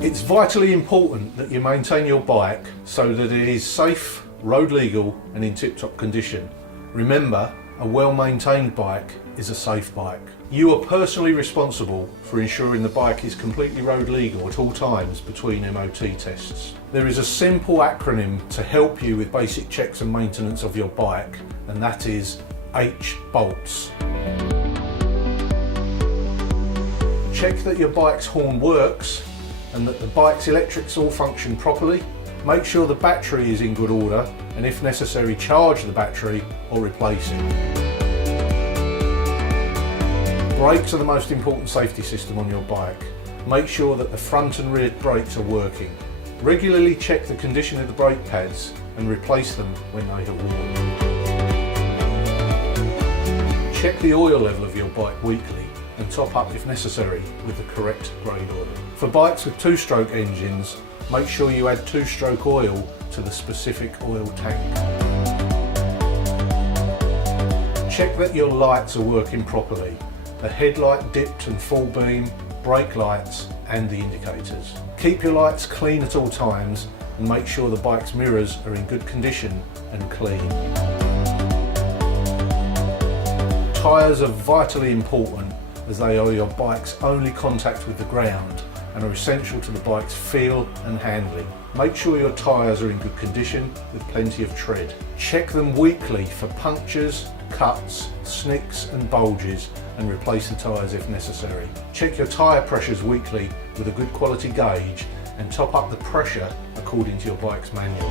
It's vitally important that you maintain your bike so that it is safe, road legal and in tip-top condition. Remember, a well-maintained bike is a safe bike. You are personally responsible for ensuring the bike is completely road legal at all times between MOT tests. There is a simple acronym to help you with basic checks and maintenance of your bike, and that is H-BOLTS. Check that your bike's horn works and that the bike's electrics all function properly. Make sure the battery is in good order, and if necessary, charge the battery or replace it. Brakes are the most important safety system on your bike. Make sure that the front and rear brakes are working. Regularly check the condition of the brake pads and replace them when they have worn. Check the oil level of your bike weekly and top up if necessary with the correct grade oil. For bikes with two-stroke engines, make sure you add two-stroke oil to the specific oil tank. Check that your lights are working properly. The headlight, dipped and full beam, brake lights and the indicators. Keep your lights clean at all times and make sure the bike's mirrors are in good condition and clean. Tyres are vitally important as they are your bike's only contact with the ground and are essential to the bike's feel and handling. Make sure your tyres are in good condition with plenty of tread. Check them weekly for punctures, cuts, snicks and bulges and replace the tyres if necessary. Check your tyre pressures weekly with a good quality gauge and top up the pressure according to your bike's manual.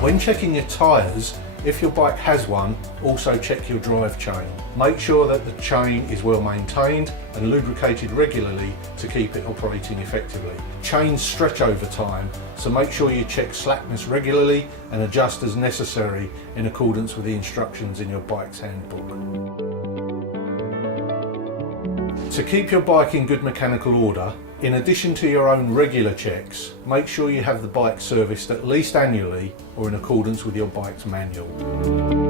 When checking your tyres, if your bike has one, also check your drive chain. Make sure that the chain is well maintained and lubricated regularly to keep it operating effectively. Chains stretch over time, so make sure you check slackness regularly and adjust as necessary in accordance with the instructions in your bike's handbook. To keep your bike in good mechanical order, in addition to your own regular checks, make sure you have the bike serviced at least annually or in accordance with your bike's manual.